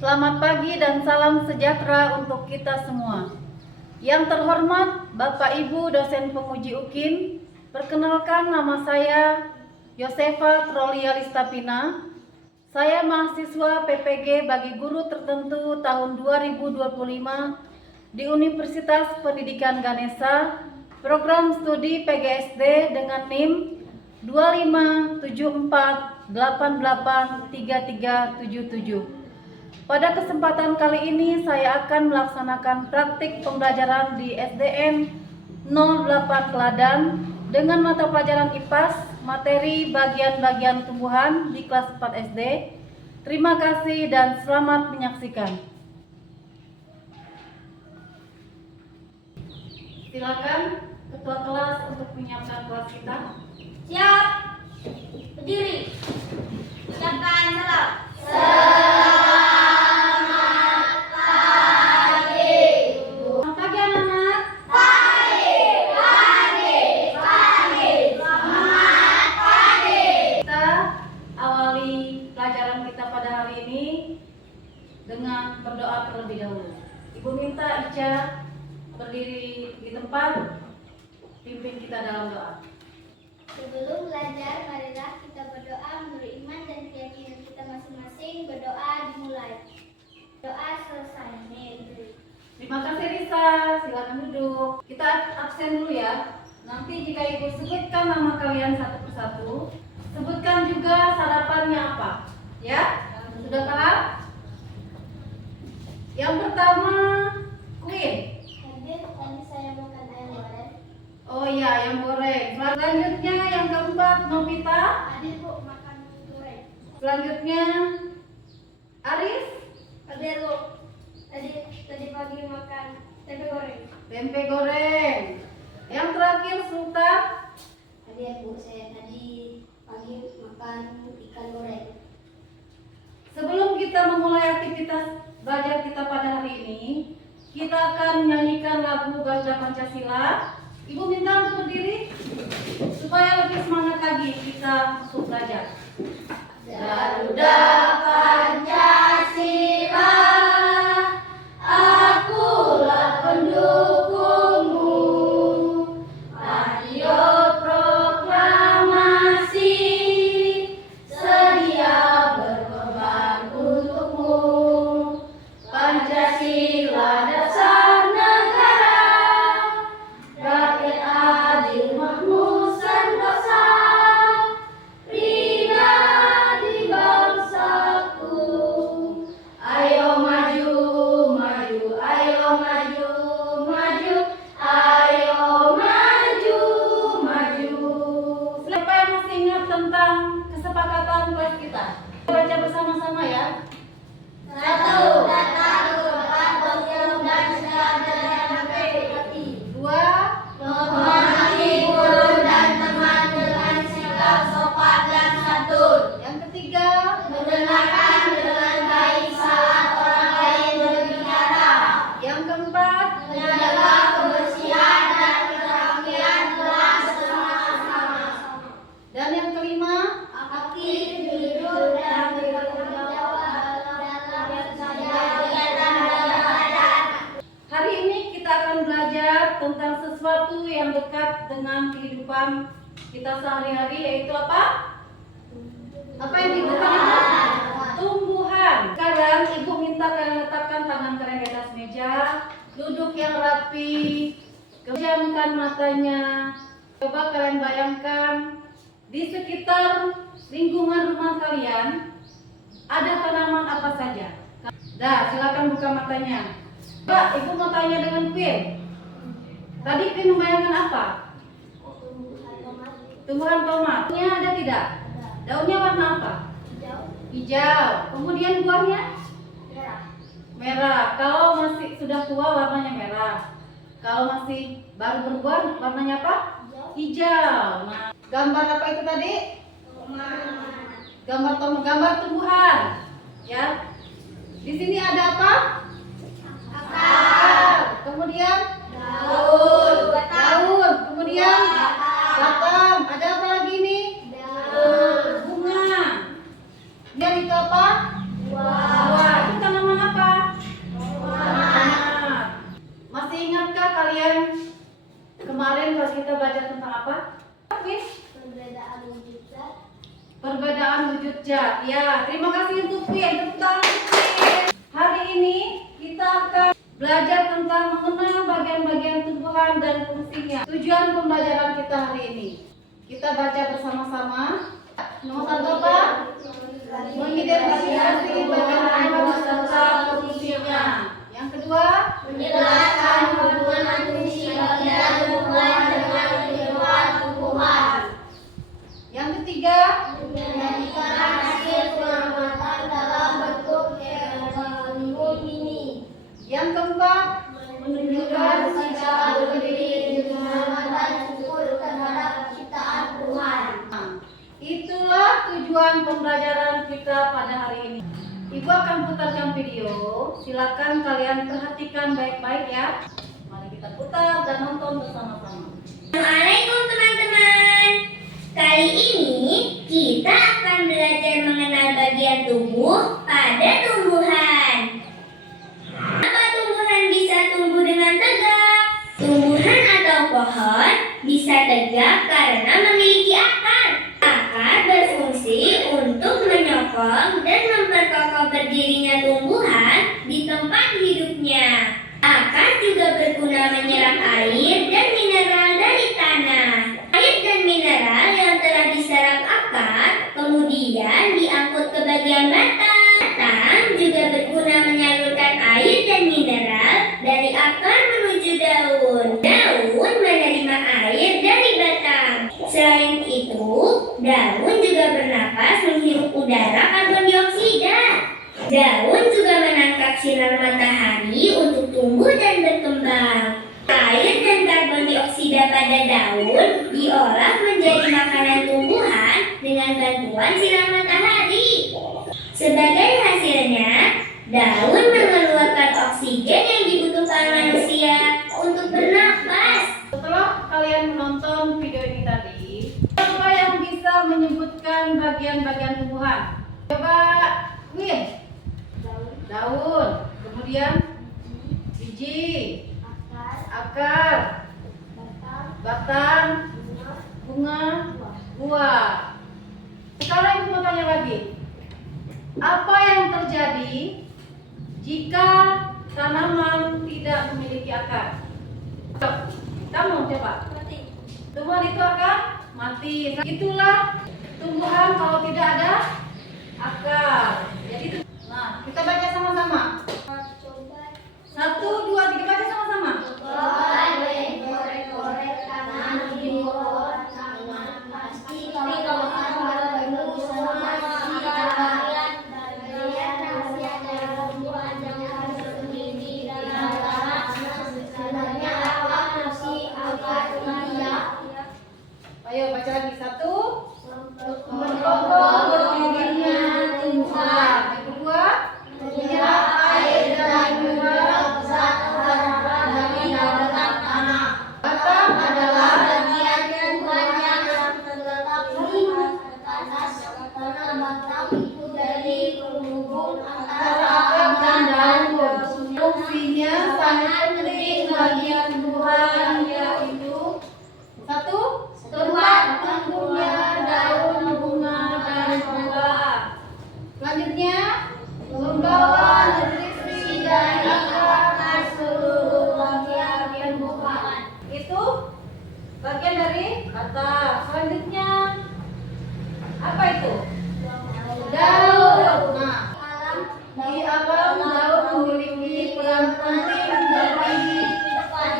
Selamat pagi dan salam sejahtera untuk kita semua. Yang terhormat Bapak Ibu dosen penguji UKIN, perkenalkan nama saya Yosefa Trolia Listapina. Saya mahasiswa PPG bagi guru tertentu tahun 2025 di Universitas Pendidikan Ganesha, program studi PGSD dengan NIM 2574883377. Pada kesempatan kali ini saya akan melaksanakan praktik pembelajaran di SDN 08 Kladan dengan mata pelajaran IPAS, materi bagian-bagian tumbuhan di kelas 4 SD. Terima kasih dan selamat menyaksikan. Silakan ketua kelas untuk menyiapkan kelas kita. Siap. Berdiri. Ucapkan salam. Dengan berdoa terlebih dahulu. Ibu minta Ica berdiri di tempat, pimpin kita dalam doa. Sebelum belajar, marilah kita berdoa menurut iman dan keyakinan kita masing-masing. Berdoa dimulai. Doa selesai. Terima kasih Risa, silakan duduk. Kita absen dulu ya. Nanti jika Ibu sebutkan nama kalian satu persatu, sebutkan juga sarapannya apa. Ya, sudah paham? Yang pertama, Queen. Tadi saya makan ayam goreng. Oh iya, ayam goreng. Selanjutnya yang keempat, Novita. Tadi Bu makan goreng. Selanjutnya, Aris. Tadi Bu. Tadi pagi makan tempe goreng. Tempe goreng. Yang terakhir, Sultan. Tadi Bu, saya tadi pagi makan ikan goreng. Sebelum kita memulai aktivitas belajar kita pada hari ini, kita akan menyanyikan lagu Garuda Pancasila. Ibu minta untuk berdiri supaya lebih semangat lagi kita untuk belajar. Garuda Pancasila, akulah pendukungmu. Patriot proklamasi, sedia berkorban untukmu. Pancasila dasar negara, rakyat adil makmur sentosa, pribadi bangsaku. Ayo maju, maju, ayo maju, maju, ayo maju, maju. Siapa yang masih ingat tentang kesepakatan kelas kita? Baca bersama-sama ya. Satu, datang kepada pemilu dan segala hati. Dua, Menghormati guru dan teman dengan sikap sopan dan santun. yang ketiga, Mendengarkan dengan baik saat orang lain berbicara. yang keempat, Menjaga kebersihan dan kerapian kelas bersama-sama. dan yang kelima. Aktif, jujur, dan bertanggung jawab dalam kegiatan dan belajar. Hari ini kita akan belajar tentang sesuatu yang dekat dengan kehidupan kita sehari-hari, yaitu apa? Apa yang dibutuhkan itu? Tumbuhan. Sekarang Ibu minta kalian letakkan tangan kalian di atas meja, duduk yang rapi, pejamkan matanya. Coba kalian bayangkan di sekitar lingkungan rumah kalian ada tanaman apa saja. Dah, silakan buka matanya. Mbak, Ibu mau tanya dengan Queen. Tadi Queen membayangkan apa? Tumbuhan tomat. Daunnya ada tidak? Daunnya warna apa? Hijau. Kemudian buahnya? Merah. Kalau masih sudah tua warnanya merah. Kalau masih baru berbuah warnanya apa? Hijau. Nah, gambar apa itu tadi? Gambar tomat, gambar tumbuhan. Ya. Di sini ada apa? Akar. Kemudian daun. Kemudian batang. Ada apa lagi nih? Bunga. Dan itu apa? Buah. Itu tanaman kita baca tentang apa? Wis? Perbedaan wujud zat. Perbedaan wujud zat. Ya, terima kasih untuk Win. Tepuk tangan untuk Win. Hari ini kita akan belajar tentang mengenal bagian-bagian tumbuhan dan fungsinya. Tujuan pembelajaran kita hari ini, kita baca bersama-sama. Nomor satu apa? Mengidentifikasi bagian-bagian beserta fungsinya. Yang kedua, Menjelaskan hubungan fungsi bagian tumbuhan dengan kehidupan tumbuhan. yang ketiga, Menjadikan hasil pengamatan dalam bentuk eksperimen ini. yang keempat, menunjukkan Secara berdiri pengamatan syukur terhadap ciptaan Tuhan. Itulah tujuan pembelajaran kita pada hari ini. Ibu akan putarkan video. Silakan kalian perhatikan baik-baik ya. Mari kita putar dan nonton bersama-sama. Assalamualaikum teman-teman. Kali ini kita akan belajar mengenal bagian tubuh pada tumbuhan. Kenapa tumbuhan bisa tumbuh dengan tegak? Tumbuhan atau pohon bisa tegak karena memiliki akar. Akar berfungsi untuk menyokong dan memperkokoh berdirinya tumbuhan di tempat hidupnya. Akar juga berguna menyerap air dan mineral dari tanah. Air dan mineral yang telah diserap akar kemudian diangkut ke bagian batang. Batang juga berguna menyalurkan air dan mineral dari akar menuju daun. Daun menerima air dari batang. Selain itu, daun juga bernapas menghirup udara karbon dioksida. Daun juga menangkap sinar matahari untuk tumbuh dan berkembang. Air dan karbon dioksida pada daun diolah menjadi makanan tumbuhan dengan bantuan sinar matahari. Sebagai hasilnya, daun mengeluarkan oksigen yang dibutuhkan manusia untuk bernafas. Setelah kalian menonton video ini tadi, siapa yang bisa menyebutkan bagian-bagian tumbuhan? Coba Win. Daun. Kemudian biji, akar, batang, bunga, buah. Sekarang ibu mau tanya lagi. Apa yang terjadi jika tanaman tidak memiliki akar? Kamu coba. Tumbuhan itu akan mati. Itulah tumbuhan kalau tidak ada akar. Jadi nah, kita baca sama-sama. 1, 2, 3 baca sama-sama. Korek-korek tangan di bawah tangan pasti kalau bertemu sama bagian rahasia dalam tumbuhan yang bersembunyi di dalam sebenarnya apa fungsi akar ini? Ayo baca lagi. 1, Memperkokoh berdirinya tumbuhan. yang kedua, Menyerap air dan mineral zat harapan dari dalam tanah. batang adalah Bagian tumbuhan yang terletak di atas tanah. Batang itu dari penghubung antara akar dan daun. daun. Fungsinya sangat penting bagi tumbuhan, yaitu 1, tempat tumbuhnya daun, bunga, dan buah. Selanjutnya, membawa nutrisi dari akar ke seluruh bagian tumbuhan. Itu bagian dari batang. Selanjutnya, apa itu? Daun. Nah, di alam daun memiliki peran penting bagi kehidupan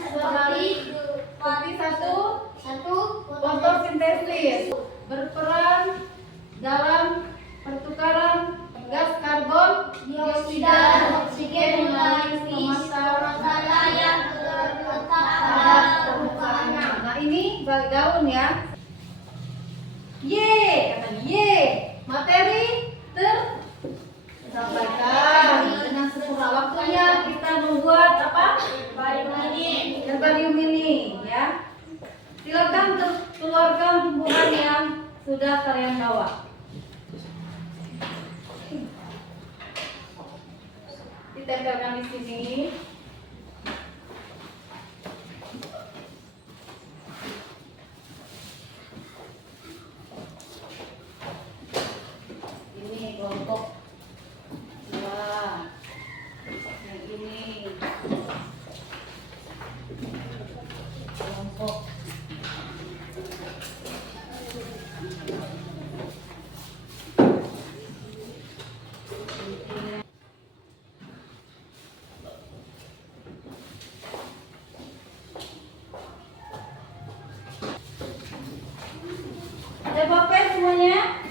seperti satu fotosintesis, berperan dalam pertukaran gas karbon dioksida dan oksigen melalui stomata yang terletak pada permukaannya. Nah, ini daun ya. Katanya materi tersampaikan dengan sempurna. Waktunya kita membuat apa? Herbarium ini ya. Silakan keluarkan tumbuhan yang sudah kalian bawa. Ditempelkan di sini. kelompok 2. Yang ini kelompok 3. Ada bapak semuanya?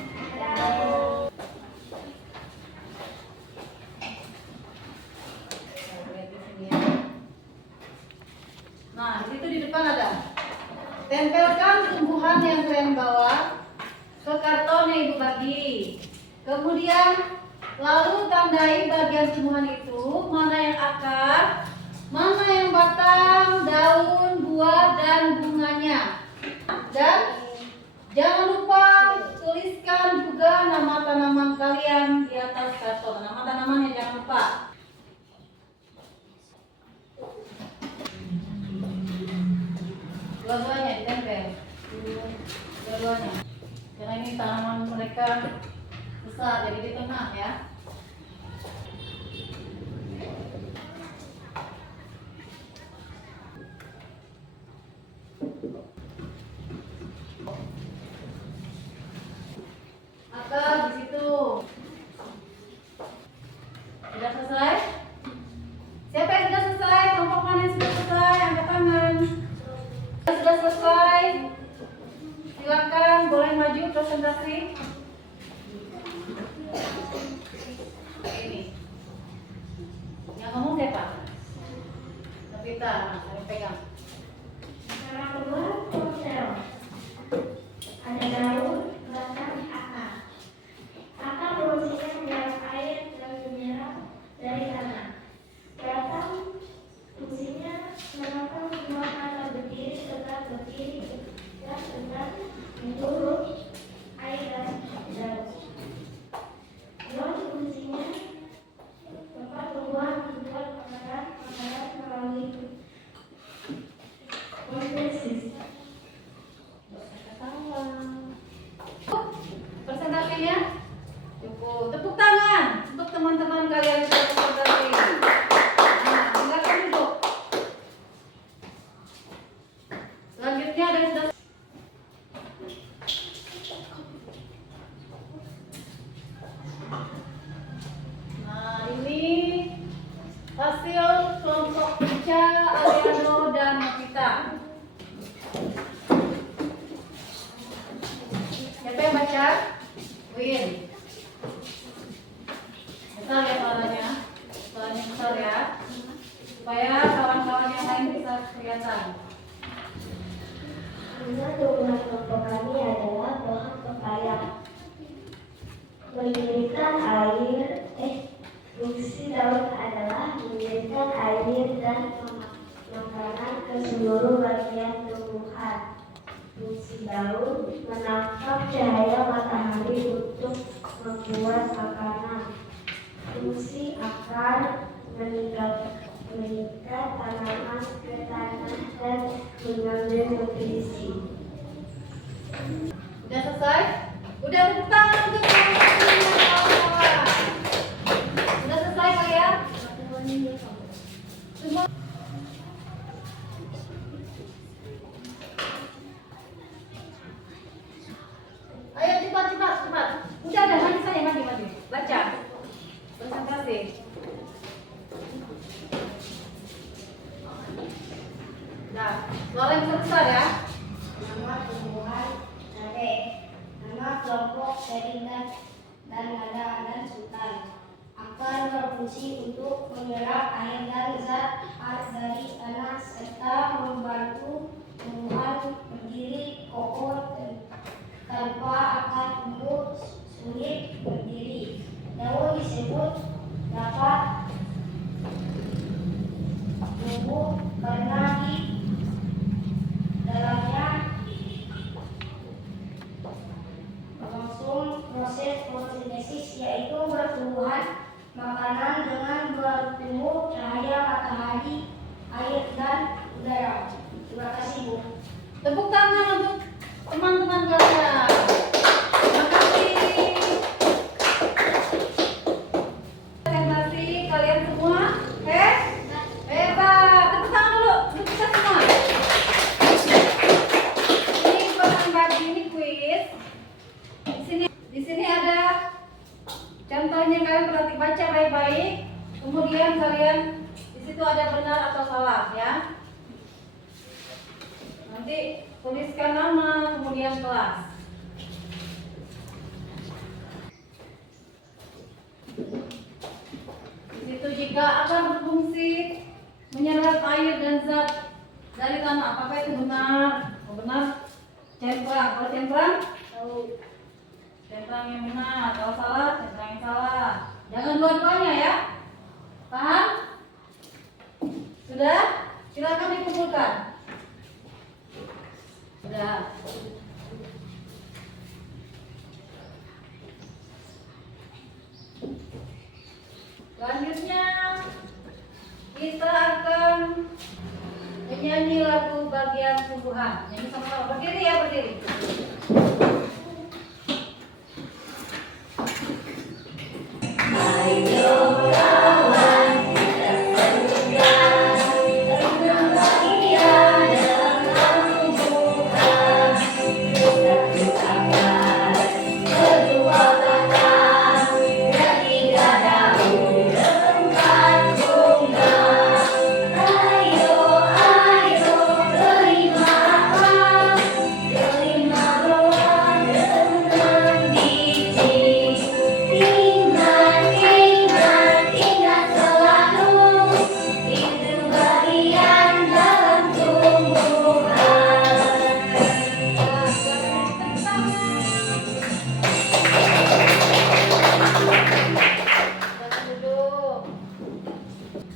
Nah, di situ di depan ada. Tempelkan tumbuhan yang kalian bawa ke karton yang ibu bagi. Kemudian lalu tandai bagian tumbuhan itu, mana yang akar, mana yang batang, daun, buah, dan bunganya. Dan jangan lupa tuliskan juga nama tanaman kalian di atas karton. Nama tanamannya jangan lupa. Dua-duanya ditempel. Dua-duanya. Karena ini tanaman mereka besar, jadi di tengah ya. Akar di situ. Sudah selesai? Siapa yang sudah selesai? Kelompok mana yang sudah selesai? Angkat tangan. Sudah selesai? Silakan, boleh maju presentasi. Ini. Yang ngomong siapa? Novita, saya pegang. Cara membuat ponsel. Ada daun, batang, akar. Akar fungsinya menyerap air dan mineral dari tanah. Batang fungsinya menopang semua akar berdiri tetap berdiri dan tetap menurut air dan daun. Daun fungsinya tempat tumbuhan membuat makanan melalui fotosintesis. Presentasinya cukup. Tepuk tangan untuk teman-teman kalian yang sudah presentasi. Nah, silakan duduk. Selanjutnya ada sudah. Nah, ini hasil kelompok Ica, Ariano, dan Novita. Siapa yang baca? Win. Besar ya suaranya. Suaranya besar ya. Supaya kawan-kawan yang lain bisa kelihatan. Nama tumbuhan kelompok kami adalah pohon pepaya. Mengirimkan air, fungsi daun adalah mengirimkan air dan makanan ke seluruh bagian tumbuhan. Fungsi daun menangkap cahaya matahari untuk membuat makanan. Fungsi akar mengikat tanaman ke tanah dan mengambil nutrisi. Udah selesai? Udah tepuk tangan untuk kawan-kawan. Udah selesai kalian? Semua. Ayo cepat. Udah maju saja, maju. Baca. Presentasi. Nah, suara yang besar ya. Nama tumbuhan cabai. Nama kelompok seringan dan nada dan sultan. Akar berfungsi untuk menyerap air dan zat dari tanah serta membantu tumbuhan berdiri kokoh tanpa akar tumbuh sulit berdiri. Daun disebut dapat tumbuh karena di dalamnya berlangsung proses fotosintesis, yaitu pertumbuhan makanan dengan bertumbuh cahaya matahari, air, dan udara. Terima kasih, Bu. Tepuk tangan untuk teman-teman kalian. Terima kasih. Contohnya kalian berarti baca baik-baik, kemudian kalian di situ ada benar atau salah ya. Nanti tuliskan nama, kemudian kelas. Di situ jika akan berfungsi menyerap air dan zat dari tanah, apakah itu benar? Oh, benar. Cemprang, kalau cemprang, centang yang benar. Kalau salah, centang yang salah. Jangan dua-duanya ya. Paham? Sudah? Silakan dikumpulkan. Sudah. Selanjutnya kita akan menyanyi lagu bagian tumbuhan. Nyanyi sama-sama, berdiri ya, berdiri.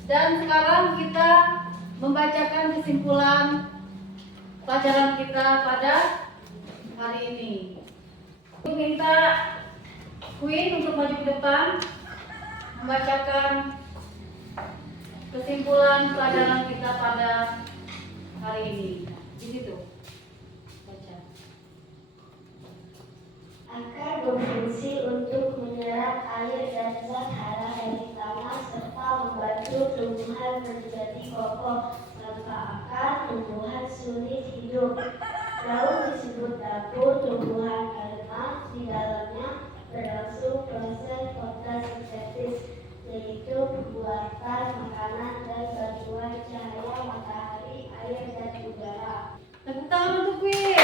Dan sekarang kita membacakan kesimpulan pelajaran kita pada hari ini. Aku minta Queen untuk maju ke depan membacakan kesimpulan pelajaran kita pada hari ini. Di situ. Baca. Akan berfungsi untuk menyerap air dan zat hara dari tanah serta membantu tumbuhan menjadi kokoh. Tanpa akar, tumbuhan sulit hidup. Daun disebut dapur tumbuhan karena di dalamnya berlangsung proses fotosintesis, yaitu pembuatan makanan dan bantuan cahaya matahari, air, dan udara. Tepuk tangan untuk Queen.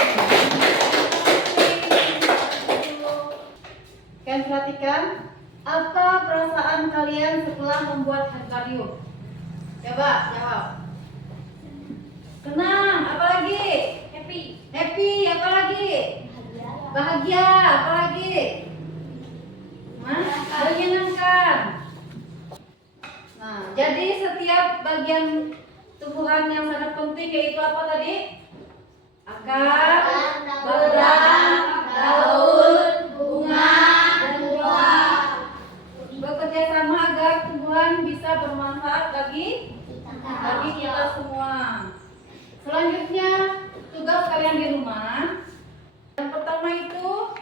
Kalian perhatikan apa perasaan kalian setelah membuat herbarium? Coba jawab. Senang, apa lagi? Happy. Happy, apa lagi? Bahagia, apa lagi? Menyenangkan. Nah, jadi setiap bagian tumbuhan yang sangat penting yaitu apa tadi? Akar, batang, daun, bunga, dan buah. Bekerja sama agar tumbuhan bisa bermanfaat bagi kita semua. Selanjutnya, tugas kalian di rumah. Yang pertama itu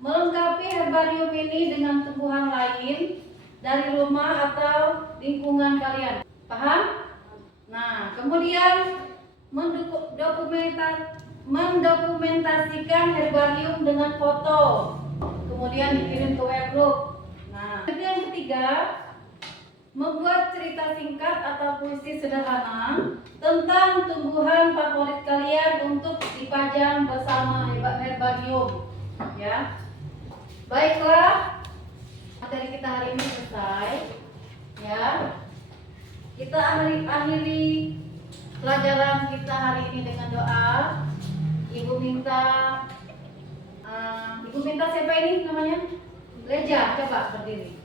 melengkapi herbarium ini dengan tumbuhan lain dari rumah atau lingkungan kalian. Paham? Nah, kemudian mendokumentasikan herbarium dengan foto. Kemudian dikirim ke web group. Nah, yang ketiga, membuat cerita singkat atau puisi sederhana tentang tumbuhan favorit kalian untuk dipajang bersama herbarium. Ya, baiklah, materi kita hari ini selesai. Ya, kita akhiri pelajaran kita hari ini dengan doa. Ibu minta siapa ini namanya? Leja, coba berdiri.